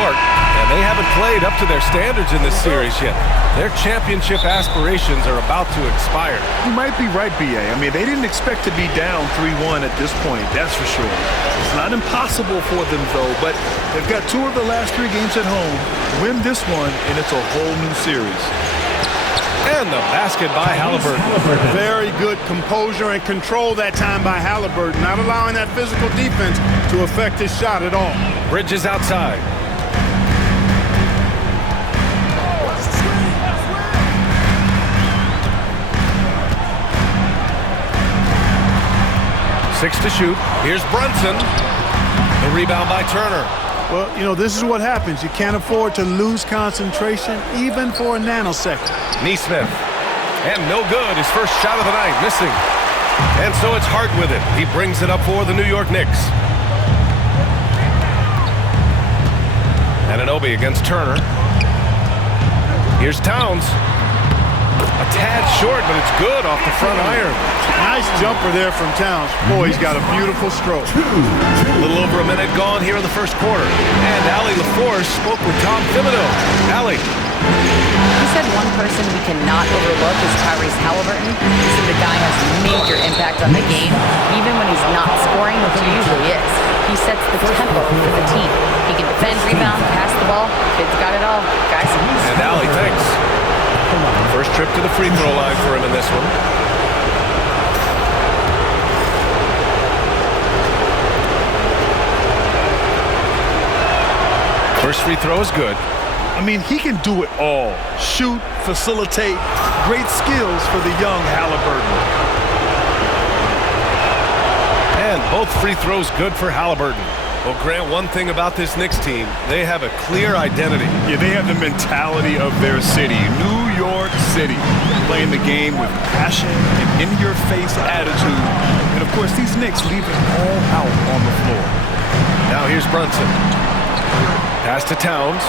short, and they haven't played up to their standards in this series yet. Their championship aspirations are about to expire. You might be right, B.A. I mean, they didn't expect to be down 3-1 at this point, that's for sure. It's not impossible for them, though, but they've got 2 of the last 3 games at home. Win this one, and it's a whole new series. And the basket by Halliburton. Very good composure and control that time by Halliburton, not allowing that physical defense to affect his shot at all. Bridges outside. Six to shoot. Here's Brunson. The rebound by Turner. Well, you know, this is what happens. You can't afford to lose concentration even for a nanosecond. Nesmith. And no good. His first shot of the night, missing. And so it's Hart with it. He brings it up for the New York Knicks. Anunoby against Turner. Here's Towns. A tad short, but it's good off the front iron. Nice jumper there from Towns. Boy, he's got a beautiful stroke. A little over a minute gone here in the first quarter. And Allie LaForce spoke with Tom Thibodeau. Allie. He said one person we cannot overlook is Tyrese Halliburton. He said the guy has major impact on the game, even when he's not scoring, which he usually is. He sets the tempo for the team. He can defend, rebound, pass the ball. Kid's got it all, guys. And Allie, thanks. First trip to the free throw line for him in this one. First free throw is good. I mean, he can do it all. Shoot, facilitate, great skills for the young Halliburton. And both free throws good for Halliburton. Well, Grant, one thing about this Knicks team, they have a clear identity. Yeah, they have the mentality of their city, New York City, playing the game with passion and in-your-face attitude. And, of course, these Knicks leave it all out on the floor. Now here's Brunson. Pass to Towns.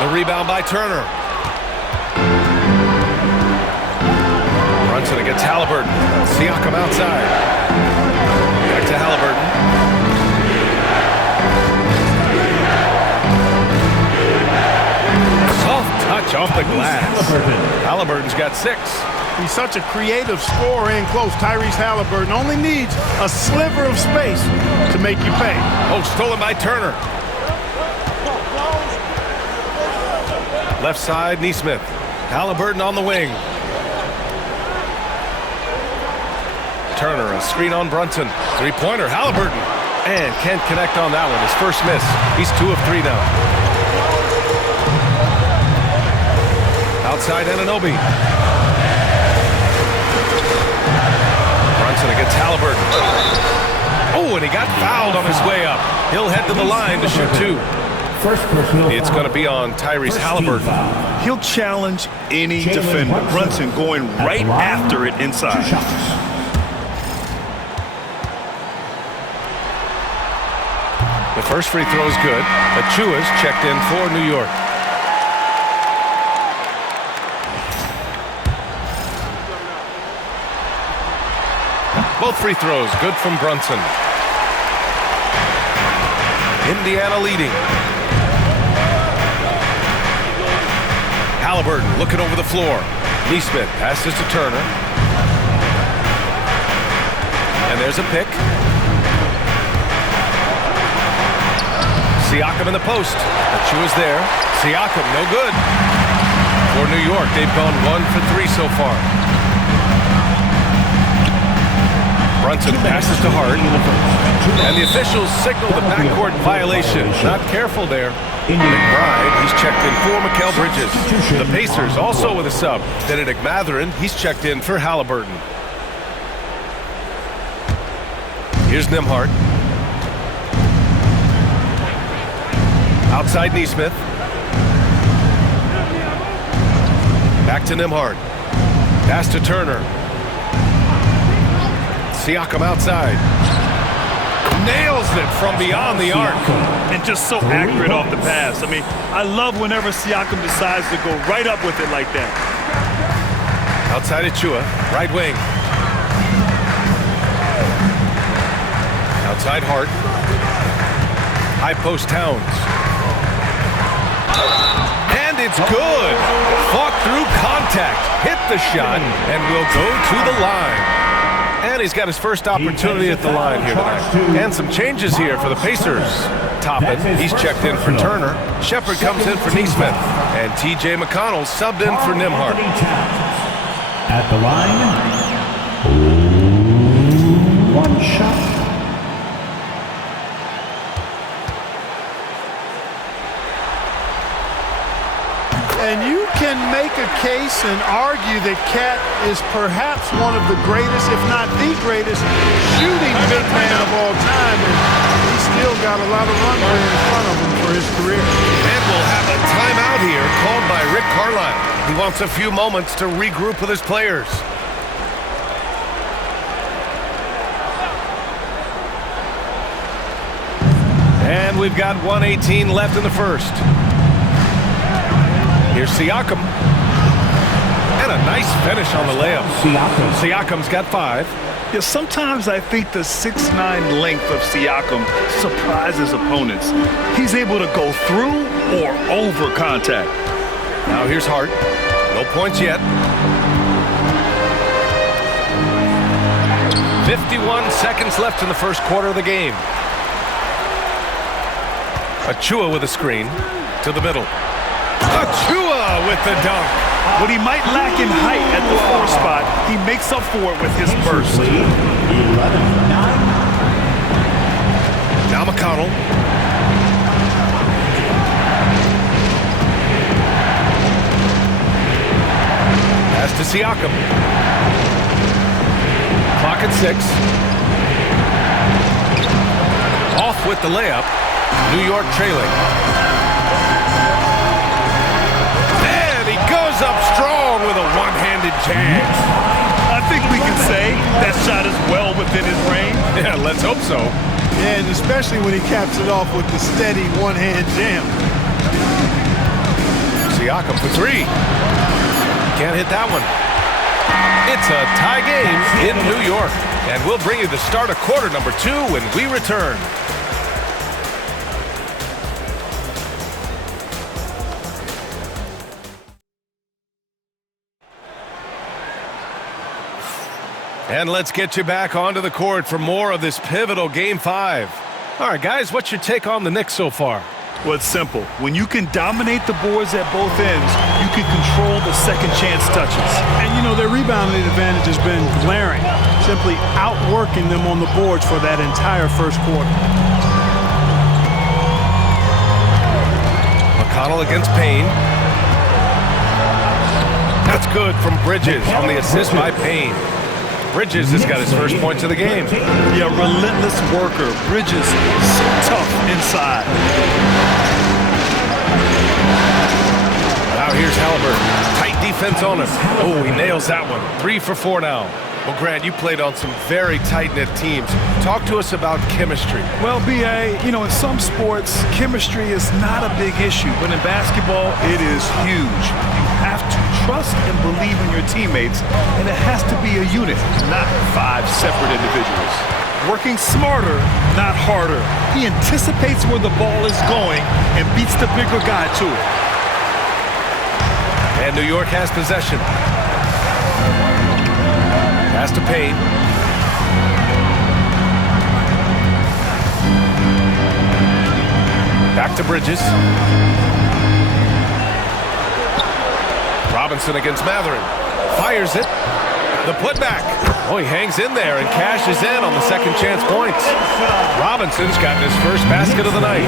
The rebound by Turner. Brunson against Halliburton. Siakam outside. Back to Halliburton. Soft touch off the glass. Halliburton's got 6. He's such a creative scorer in close. Tyrese Halliburton only needs a sliver of space to make you pay. Oh, stolen by Turner. Left side, Nesmith. Halliburton on the wing. Turner, a screen on Brunson. Three-pointer, Halliburton. And can't connect on that one. His first miss. He's 2 of 3 now. Outside Anunoby. Brunson against Halliburton. Oh, and he got fouled on his way up. He'll head to the line to shoot 2. It's going to be on Tyrese Halliburton. He'll challenge any defender. Brunson going right after it inside. The first free throw is good. Achua's checked in for New York. Both free throws good from Brunson. Indiana leading. Halliburton looking over the floor. Nesmith passes to Turner. And there's a pick. Siakam in the post. Achua's there. Siakam, no good. For New York, they've gone 1 for 3 so far. Brunson passes to Hart. And the officials signal the backcourt violation. Not careful there. McBride, he's checked in for Mikal Bridges. The Pacers also with a sub. Benedict Mathurin, he's checked in for Halliburton. Here's Nembhard. Outside Nesmith. Back to Nembhard. Pass to Turner. Siakam outside. Nails it from beyond the arc. And just so accurate off the pass. I mean, I love whenever Siakam decides to go right up with it like that. Outside Achua, right wing. Outside Hart. High post Towns. And it's good. Fought through contact. Hit the shot and will go to the line. And he's got his first opportunity at the line here tonight. And some changes here for the Pacers. Toppin, he's checked in for Turner. Shepard comes in for Neesmith. And T.J. McConnell subbed in for Nembhard. At the line, one shot. And you can make a case and argue that Cat is perhaps one of the greatest, if not the greatest, shooting big man of all time. And he's still got a lot of runway in front of him for his career. And we'll have a timeout here called by Rick Carlisle. He wants a few moments to regroup with his players. And we've got 1:18 left in the first. Here's Siakam. And a nice finish on the layup. Siakam's got 5. Yeah, sometimes I think the 6'9" length of Siakam surprises opponents. He's able to go through or over contact. Now here's Hart. No points yet. 51 seconds left in the first quarter of the game. Achua with a screen to the middle. Achua with the dunk. What he might lack in height at the 4 spot, he makes up for it with his burst. 11-9. Now McConnell. Pass to Siakam. Clock at 6. Off with the layup. New York trailing. Up strong with a one-handed jam. I think we can say that shot is well within his range. Yeah, let's hope so. Yeah, and especially when he caps it off with the steady one-hand jam. Siakam for 3. Can't hit that one. It's a tie game in New York. And we'll bring you the start of quarter number 2 when we return. And let's get you back onto the court for more of this pivotal Game 5. All right, guys, what's your take on the Knicks so far? Well, it's simple. When you can dominate the boards at both ends, you can control the second chance touches. And, you know, their rebounding advantage has been glaring, simply outworking them on the boards for that entire first quarter. McConnell against Payne. That's good from Bridges on the assist by Payne. Bridges has got his first points of the game. Yeah, relentless worker. Bridges, so tough inside. Now here's Halliburton. Tight defense on him. Oh, he nails that one. 3 for 4 now. Well, Grant, you played on some very tight-knit teams. Talk to us about chemistry. Well, B.A., you know, in some sports, chemistry is not a big issue. But in basketball, it is huge. You have to trust and believe in your teammates, and it has to be a unit, not 5 separate individuals. Working smarter, not harder. He anticipates where the ball is going and beats the bigger guy to it. And New York has possession. Pass to Payne. Back to Bridges. Robinson against Matherin. Fires it. The putback. Oh, he hangs in there and cashes in on the second chance points. Robinson's gotten his first basket of the night.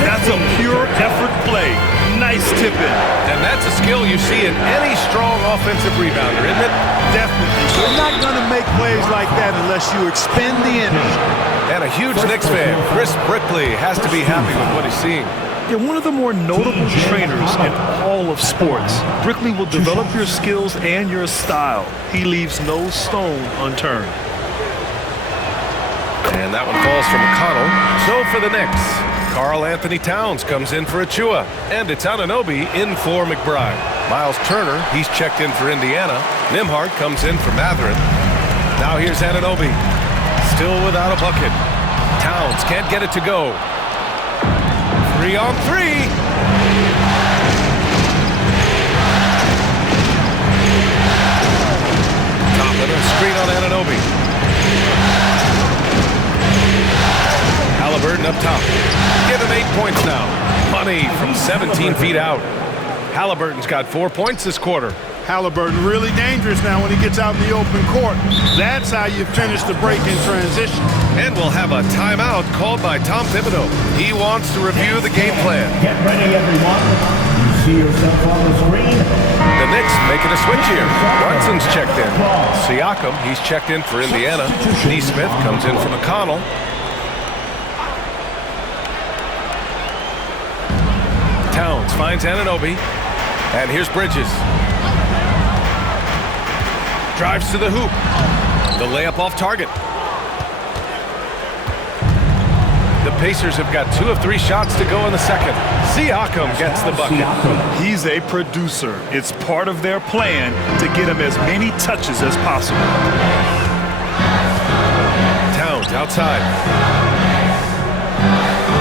That's a pure effort play. Nice tip-in. And that's a skill you see in any strong offensive rebounder, isn't it? Definitely. You're not going to make plays like that unless you expend the energy. And a huge Knicks fan, Chris Brickley, has to be happy with what he's seeing. Yeah, one of the more notable trainers in all of sports. Brickley will develop your skills and your style. He leaves no stone unturned. And that one falls for McConnell. So for the Knicks, Karl Anthony Towns comes in for Achua. And it's Anunoby in for McBride. Miles Turner, he's checked in for Indiana. Nembhard comes in for Matherin. Now here's Anunoby. Still without a bucket. Towns can't get it to go. 3-on-3. Top of the screen on Anunoby. Halliburton up top. Give him 8 points now. Money from 17 feet out. Halliburton's got 4 points this quarter. Halliburton really dangerous now when he gets out in the open court. That's how you finish the break in transition. And we'll have a timeout called by Tom Thibodeau. He wants to review the game plan. Get ready, everyone. You see yourself on the screen. The Knicks making a switch here. Brunson's checked in. Siakam, he's checked in for Indiana. Neesmith comes in for McConnell. Towns finds Anunoby. And here's Bridges. Drives to the hoop. The layup off target. The Pacers have got 2 of 3 shots to go in the second. Siakam gets the bucket. He's a producer. It's part of their plan to get him as many touches as possible. Towns outside.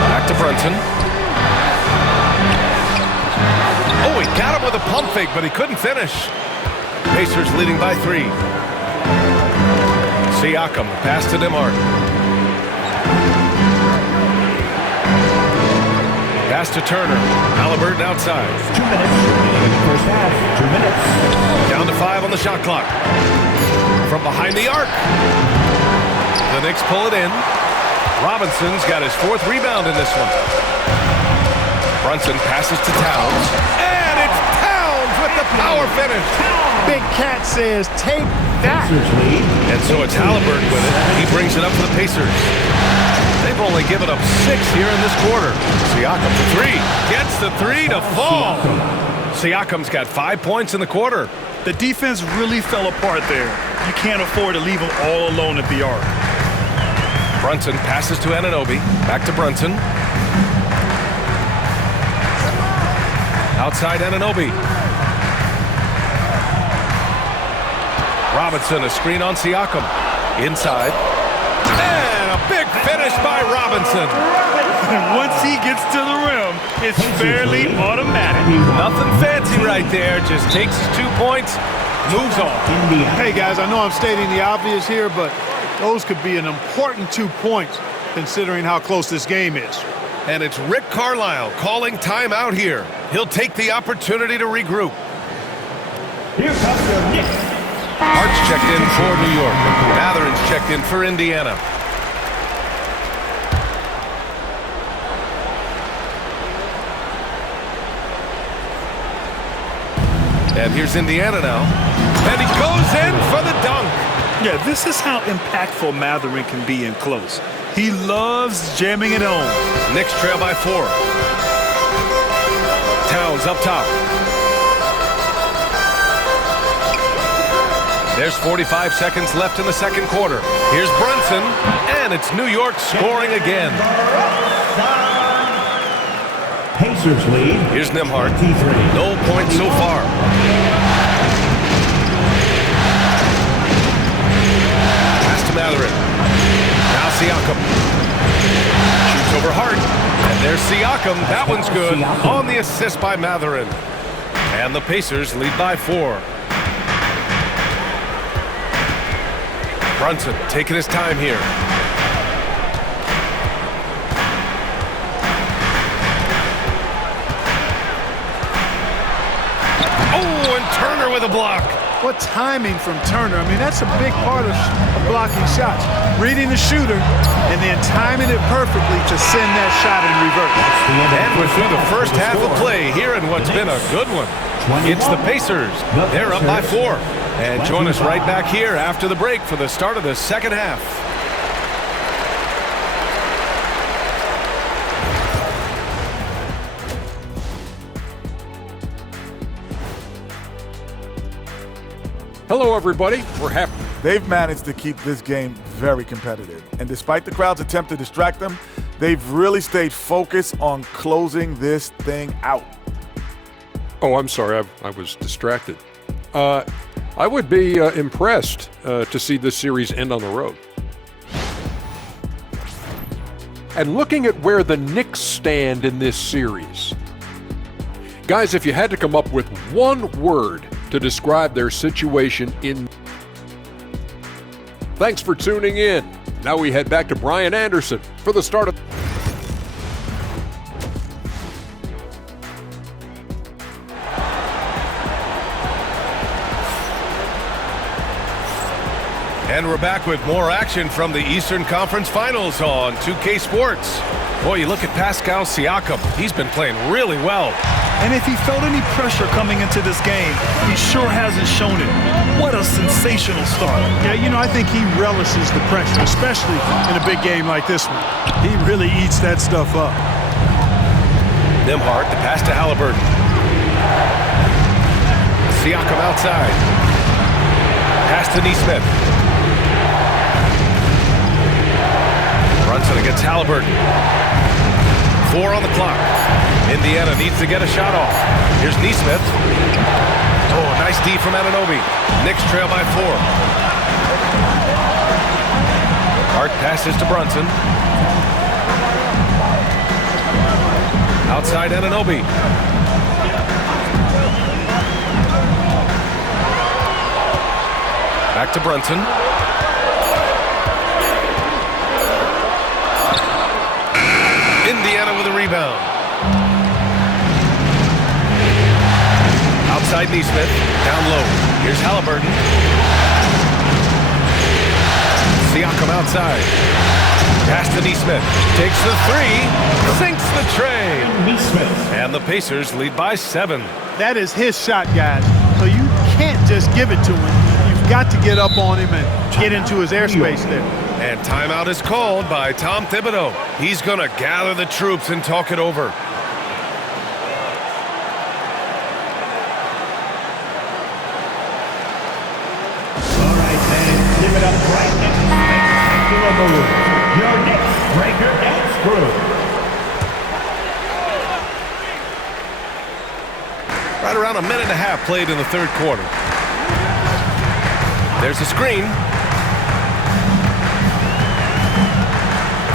Back to Brunson. Oh, he got him with a pump fake, but he couldn't finish. Pacers leading by 3. Siakam, pass to Nembhard. Pass to Turner. Halliburton outside. 2 minutes remaining in the first half. 2 minutes. Down to 5 on the shot clock. From behind the arc. The Knicks pull it in. Robinson's got his 4th rebound in this one. Brunson passes to Towns. And it's Towns with the power finish. Big Cat says, take that. Pacers lead. And so it's Halliburton with it. He brings it up for the Pacers. They've only given up 6 here in this quarter. Siakam for 3. Gets the 3 to fall. Siakam's got 5 points in the quarter. The defense really fell apart there. You can't afford to leave him all alone at the arc. Brunson passes to Anunoby. Back to Brunson. Outside Anunoby. Robinson, a screen on Siakam. Inside. And a big finish by Robinson. Once he gets to the rim, it's fairly automatic. Nothing fancy right there. Just takes his 2 points, moves on. Hey, guys, I know I'm stating the obvious here, but those could be an important 2 points considering how close this game is. And it's Rick Carlisle calling timeout here. He'll take the opportunity to regroup. Here comes your Knicks. Hart's checked in for New York. Matherin's checked in for Indiana. And here's Indiana now. And he goes in for the dunk. Yeah, this is how impactful Matherin can be in close. He loves jamming it home. Knicks trail by 4. Towns up top. There's 45 seconds left in the second quarter. Here's Brunson, and it's New York scoring again. Pacers lead. Here's Nembhard. 23. No points so far. Pass to Matherin. Now Siakam. Shoots over Hart. And there's Siakam. That one's good. On the assist by Matherin. And the Pacers lead by 4. Brunson taking his time here. Oh, and Turner with a block. What timing from Turner. I mean, that's a big part of blocking shots. Reading the shooter and then timing it perfectly to send that shot in reverse. And we're through the first half of play here in what's been a good one. It's the Pacers. They're up by 4. And join us right back here after the break for the start of the second half. Hello, everybody. We're happy. They've managed to keep this game very competitive. And despite the crowd's attempt to distract them, they've really stayed focused on closing this thing out. Oh, I'm sorry. I was distracted. I would be impressed to see this series end on the road. and looking at where the Knicks stand in this series. Guys, if you had to come up with one word to describe their situation in... Thanks for tuning in. Now we head back to Brian Anderson for the start of... And we're back with more action from the Eastern Conference Finals on 2K Sports. Boy, you look at Pascal Siakam. He's been playing really well. And if he felt any pressure coming into this game, he sure hasn't shown it. What a sensational start. Yeah, you know, I think he relishes the pressure, especially in a big game like this one. He really eats that stuff up. Nembhard, the pass to Halliburton. Siakam outside. Pass to Nesmith. Brunson against Halliburton. 4 on the clock. Indiana needs to get a shot off. Here's Nesmith. Oh, nice D from Anunoby. Knicks trail by 4. Hart passes to Brunson. Outside Anunoby. Back to Brunson. Indiana with a rebound. Outside Nesmith, down low. Here's Halliburton. Siakam outside. Pass to Nesmith. Takes the 3. Sinks the tray. And the Pacers lead by 7. That is his shot, guys. So you can't just give it to him. You've got to get up on him and get into his airspace there. And timeout is called by Tom Thibodeau. He's going to gather the troops and talk it over. All right, then, give it up right next to the move. Your next breaker and screw. Right around a minute and a half played in the third quarter. There's a screen.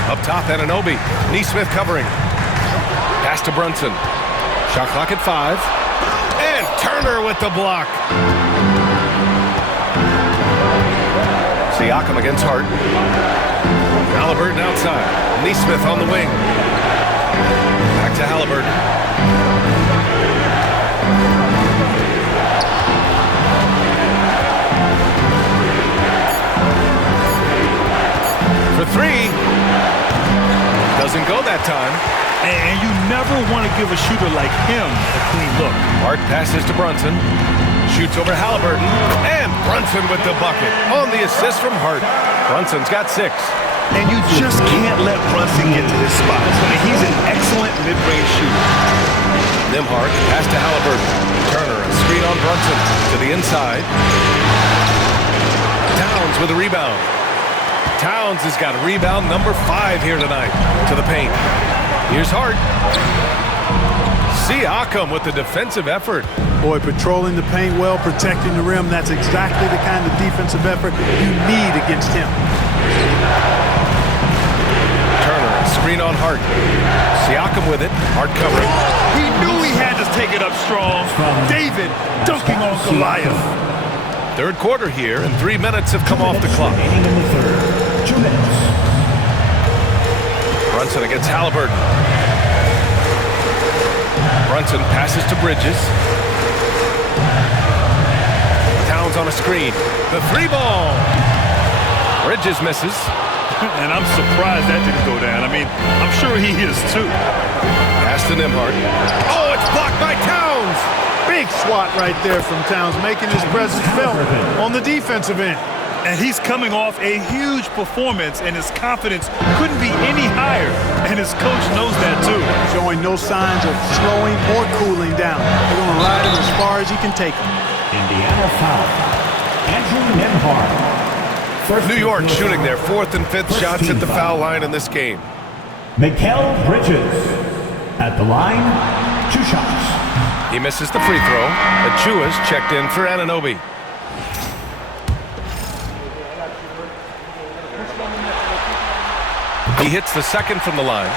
Up top, Anunoby. Nesmith covering. Pass to Brunson. Shot clock at 5. And Turner with the block. Siakam against Hart. Halliburton outside. Nesmith on the wing. Back to Halliburton. For 3. Doesn't go that time. And you never want to give a shooter like him a clean look. Hart passes to Brunson. Shoots over Halliburton. And Brunson with the bucket. On the assist from Hart. Brunson's got 6. And you just can't let Brunson get to his spot. I mean, he's an excellent mid-range shooter. Nembhard, pass to Halliburton. Turner, a screen on Brunson. To the inside. Towns with a rebound. Towns has got rebound number 5 here tonight. To the paint. Here's Hart. Siakam with the defensive effort. Boy, patrolling the paint well, protecting the rim. That's exactly the kind of defensive effort you need against him. Turner, a screen on Hart. Siakam with it. Hart covering. He knew he had to take it up strong. David dunking on Goliath. Third quarter here, and 3 minutes have come off the clock. 2 minutes. Brunson against Halliburton. Brunson passes to Bridges. Towns on a screen. The 3-ball. Bridges misses. And I'm surprised that didn't go down. I mean, I'm sure he is too. Pass to Nembhard. Oh, it's blocked by Towns. Big swat right there from Towns, making his presence felt on the defensive end. And he's coming off a huge performance, and his confidence couldn't be any higher. And his coach knows that too. Showing no signs of slowing or cooling down. They're going to ride him as far as he can take him. Indiana foul. Andrew Nembhard. New York shooting their 4th and 5th shots at the foul line in this game. Mikal Bridges at the line, 2 shots. He misses the free throw. Achua's checked in for Anunoby. He hits the second from the line.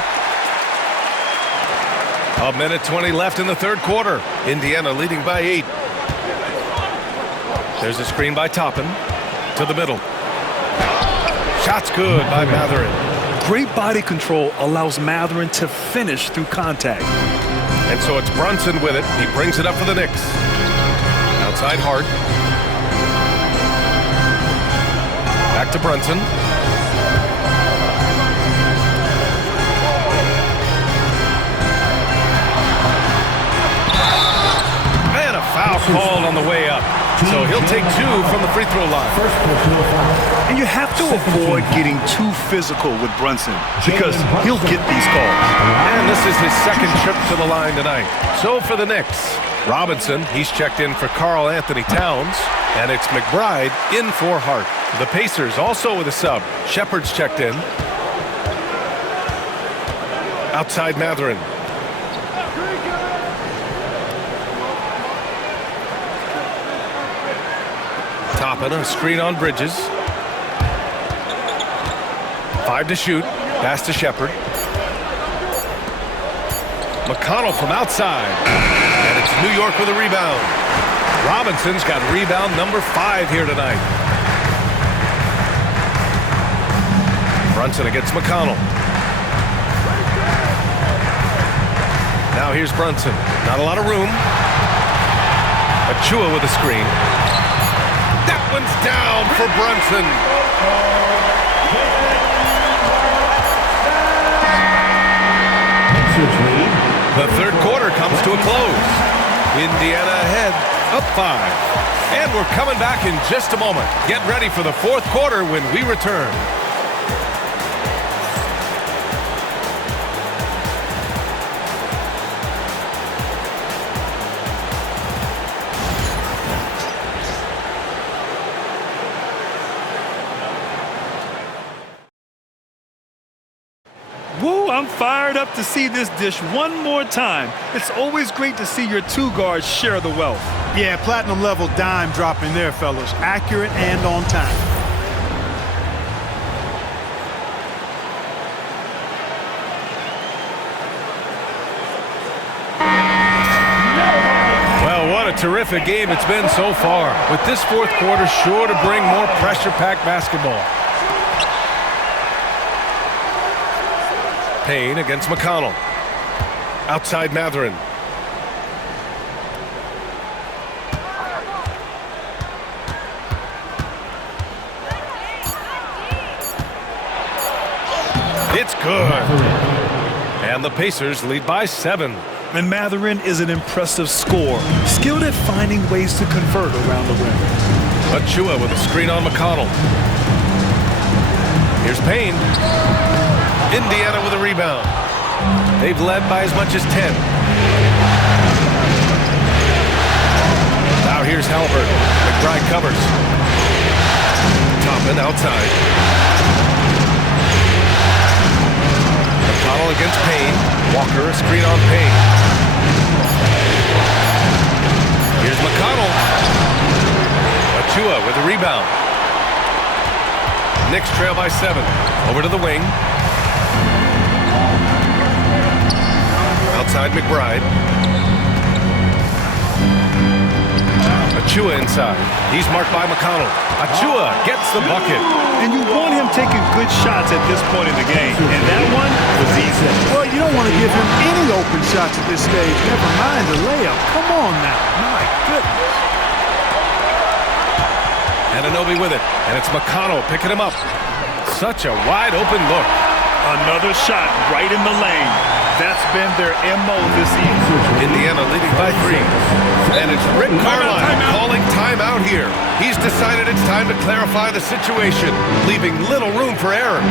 1:20 left in the third quarter. Indiana leading by 8. There's a screen by Toppin to the middle. Shot's good by Mathurin. Great body control allows Mathurin to finish through contact. And so it's Brunson with it. He brings it up for the Knicks. Outside Hart. Back to Brunson. And a foul called on the way up. So he'll take 2 from the free throw line. And you have to avoid getting too physical with Brunson because he'll get these calls. And this is his second trip to the line tonight. So for the Knicks, Robinson, he's checked in for Karl Anthony Towns. And it's McBride in for Hart. The Pacers also with a sub. Shepard's checked in. Outside Mathurin. Toppin, a screen on Bridges. 5 to shoot. Pass to Shepard. McConnell from outside. And it's New York with a rebound. Robinson's got rebound number 5 here tonight. Brunson against McConnell. Now here's Brunson. Not a lot of room. Achua with a screen. That one's down for Brunson. The third quarter comes to a close. Indiana ahead, up 5. And we're coming back in just a moment. Get ready for the fourth quarter when we return. Woo, I'm fired up to see this dish one more time. It's always great to see your 2 guards share the wealth. Yeah, platinum level dime dropping there, fellas. Accurate and on time. Well, what a terrific game it's been so far. With this fourth quarter sure to bring more pressure-packed basketball. Payne against McConnell. Outside Mathurin. It's good. And the Pacers lead by 7. And Mathurin is an impressive scorer, skilled at finding ways to convert around the rim. Achua with a screen on McConnell. Here's Payne. Indiana with a rebound. They've led by as much as 10. Now here's Halliburton. McBride covers. Toppin outside. McConnell against Payne. Walker, a screen on Payne. Here's McConnell. Achua with a rebound. Knicks trail by 7. Over to the wing. Outside McBride. Achua inside. He's marked by McConnell. Achua gets the bucket. And you want him taking good shots at this point in the game. And that one was easy. Well, you don't want to give him any open shots at this stage. Never mind the layup. Come on now. My goodness. Anunoby with it. And it's McConnell picking him up. Such a wide open look. Another shot right in the lane. That's been their MO this season. Indiana leading by 3. And it's Rick Carlisle calling timeout here. He's decided it's time to clarify the situation, leaving little room for error.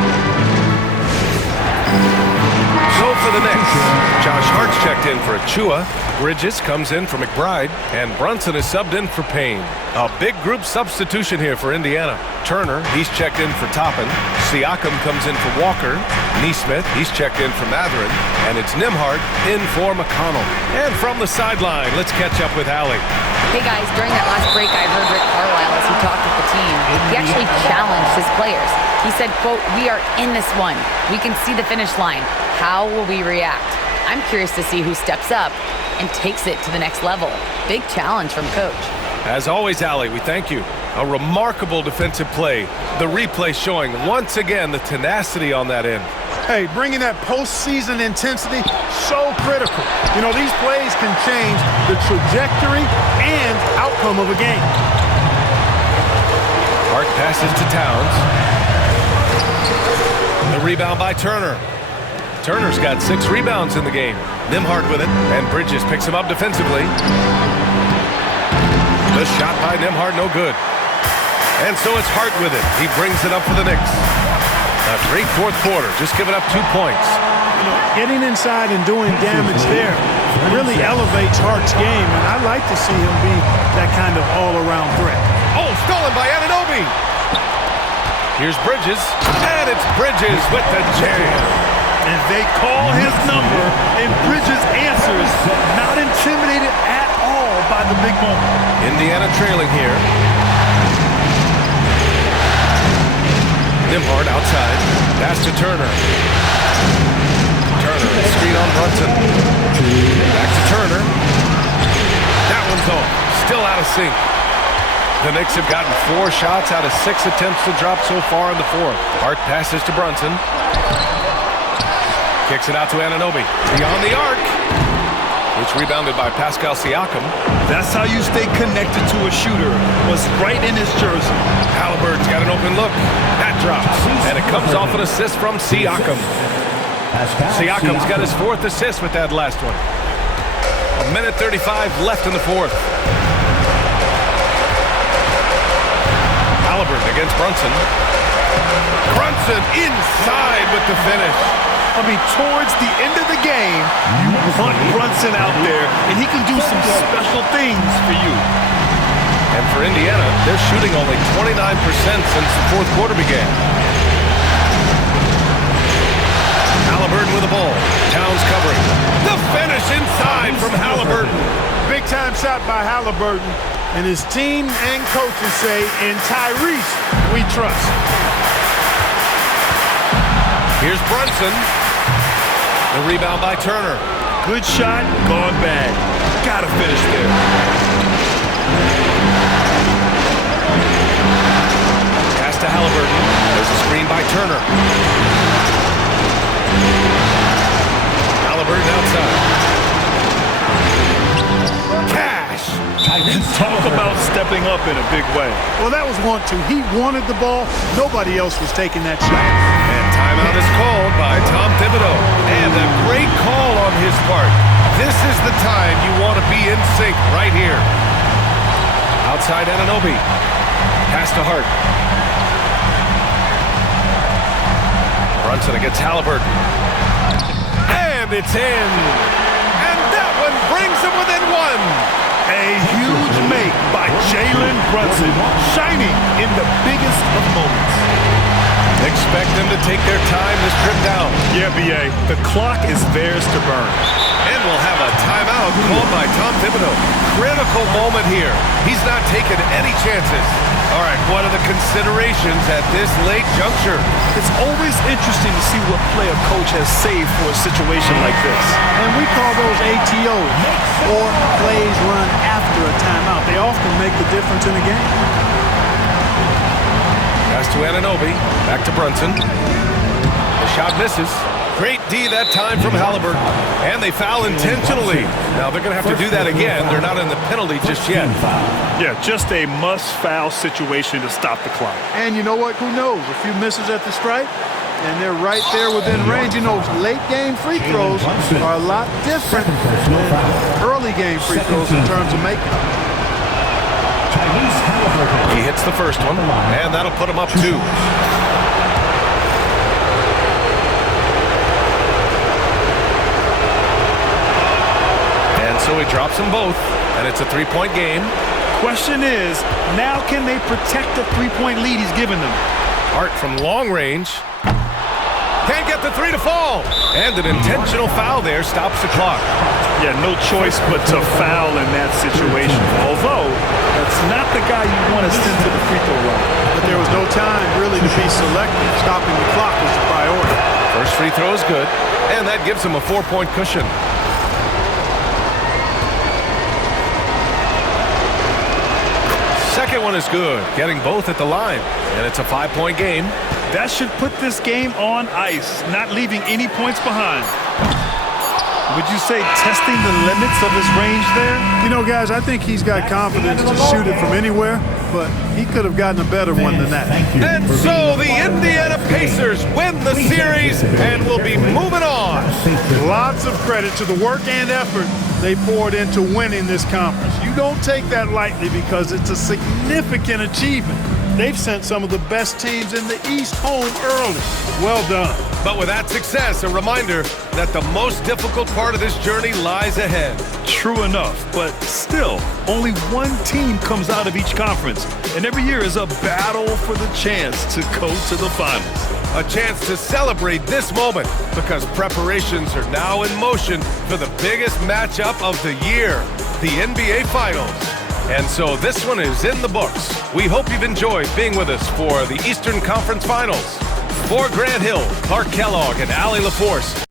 So for the Knicks, Josh Hart's checked checked in for Achua. Bridges comes in for McBride. And Brunson is subbed in for Payne. A big group substitution here for Indiana. Turner, he's checked in for Toppin. Siakam comes in for Walker. Neesmith, he's checked in for Matherin. And it's Nembhard in for McConnell. And from the sideline, let's catch up with Allie. Hey guys, during that last break, I heard Rick Carlisle as he talked with the team. He actually challenged his players. He said, quote, "We are in this one. We can see the finish line. How will we react?" I'm curious to see who steps up and takes it to the next level. Big challenge from coach. As always, Allie, we thank you. A remarkable defensive play. The replay showing once again the tenacity on that end. Hey, bringing that postseason intensity, so critical. You know, these plays can change the trajectory and outcome of a game. Hart passes to Towns. The rebound by Turner. Turner's got 6 rebounds in the game. Nembhard with it, and Bridges picks him up defensively. The shot by Nembhard, no good. And so it's Hart with it. He brings it up for the Knicks. A great fourth quarter, just giving up 2 points. You know, getting inside and doing damage there really elevates Hart's game, and I like to see him be that kind of all-around threat. Oh, stolen by Anunoby. Here's Bridges, and it's Bridges with the jam. And they call his number, and Bridges answers, not intimidated at all by the big moment. Indiana trailing here. Nembhard outside. Pass to Turner. Turner, screen on Brunson. Back to Turner. That one's off. Still out of sync. The Knicks have gotten 4 shots out of 6 attempts to drop so far in the fourth. Hart passes to Brunson. Kicks it out to Anunoby. Beyond the arc. It's rebounded by Pascal Siakam. That's how you stay connected to a shooter. Was right in his jersey. Halliburton's got an open look. That drops. And it comes off an assist from Siakam. Siakam's got his 4th assist with that last one. 1:35 left in the fourth. Halliburton against Brunson. Brunson inside with the finish. I mean, towards the end of the game, you want Brunson out there, and he can do some special things for you. And for Indiana, they're shooting only 29% since the fourth quarter began. Halliburton with the ball. Towns covering. The finish inside from Halliburton. Big-time shot by Halliburton, and his team and coaches say, "In Tyrese, we trust." Here's Brunson. The rebound by Turner. Good shot, gone bad. Gotta finish there. Pass to Halliburton. There's a screen by Turner. Halliburton outside. Cash. Talk about stepping up in a big way. Well, that was 1-2. He wanted the ball. Nobody else was taking that shot. And timeout is called by Tom Thibodeau. And a great call on his part. This is the time you want to be in sync right here. Outside Anunoby. Pass to Hart. Brunson against Halliburton. And it's in. And that one brings him within 1. A huge make by Jalen Brunson, shining in the biggest of moments. Expect them to take their time this trip down. Yeah, BA, the clock is theirs to burn. And we'll have a timeout called by Tom Thibodeau. Critical moment here. He's not taking any chances. All right, what are the considerations at this late juncture? It's always interesting to see what play a coach has saved for a situation like this. And we call those ATOs, or plays run after a timeout. They often make the difference in a game. Pass to Anunoby. Back to Brunson. The shot misses. Great D that time from Halliburton. And they foul intentionally. Now they're going to have to do that again. They're not in the penalty just yet. Yeah, just a must-foul situation to stop the clock. And you know what? Who knows? A few misses at the stripe, and they're right there within range. You know, late-game free throws are a lot different than early-game free throws in terms of making them. He hits the first one, and that'll put him up 2. so he drops them both, and it's a three-point game. Question is, now can they protect the three-point lead he's given them? Hart from long range. Can't get the three to fall. And an intentional foul there stops the clock. Yeah, no choice but to foul in that situation. Although, that's not the guy you want to send to the free throw line. But there was no time really to be selective. Stopping the clock was the priority. First free throw is good, and that gives him a 4-point cushion. Second one is good, getting both at the line, and it's a 5-point game. That should put this game on ice, not leaving any points behind. Would you say testing the limits of his range there? You know, guys, I think he's got confidence to shoot it from anywhere, but he could have gotten a better one than that. And so the Indiana Pacers win the series and will be moving on. Lots of credit to the work and effort they poured into winning this conference. You don't take that lightly because it's a significant achievement. They've sent some of the best teams in the East home early. Well done. But with that success, a reminder that the most difficult part of this journey lies ahead. True enough, but still, only one team comes out of each conference, and every year is a battle for the chance to go to the finals. A chance to celebrate this moment because preparations are now in motion for the biggest matchup of the year, the NBA Finals. And so this one is in the books. We hope you've enjoyed being with us for the Eastern Conference Finals. For Grant Hill, Clark Kellogg, and Allie LaForce,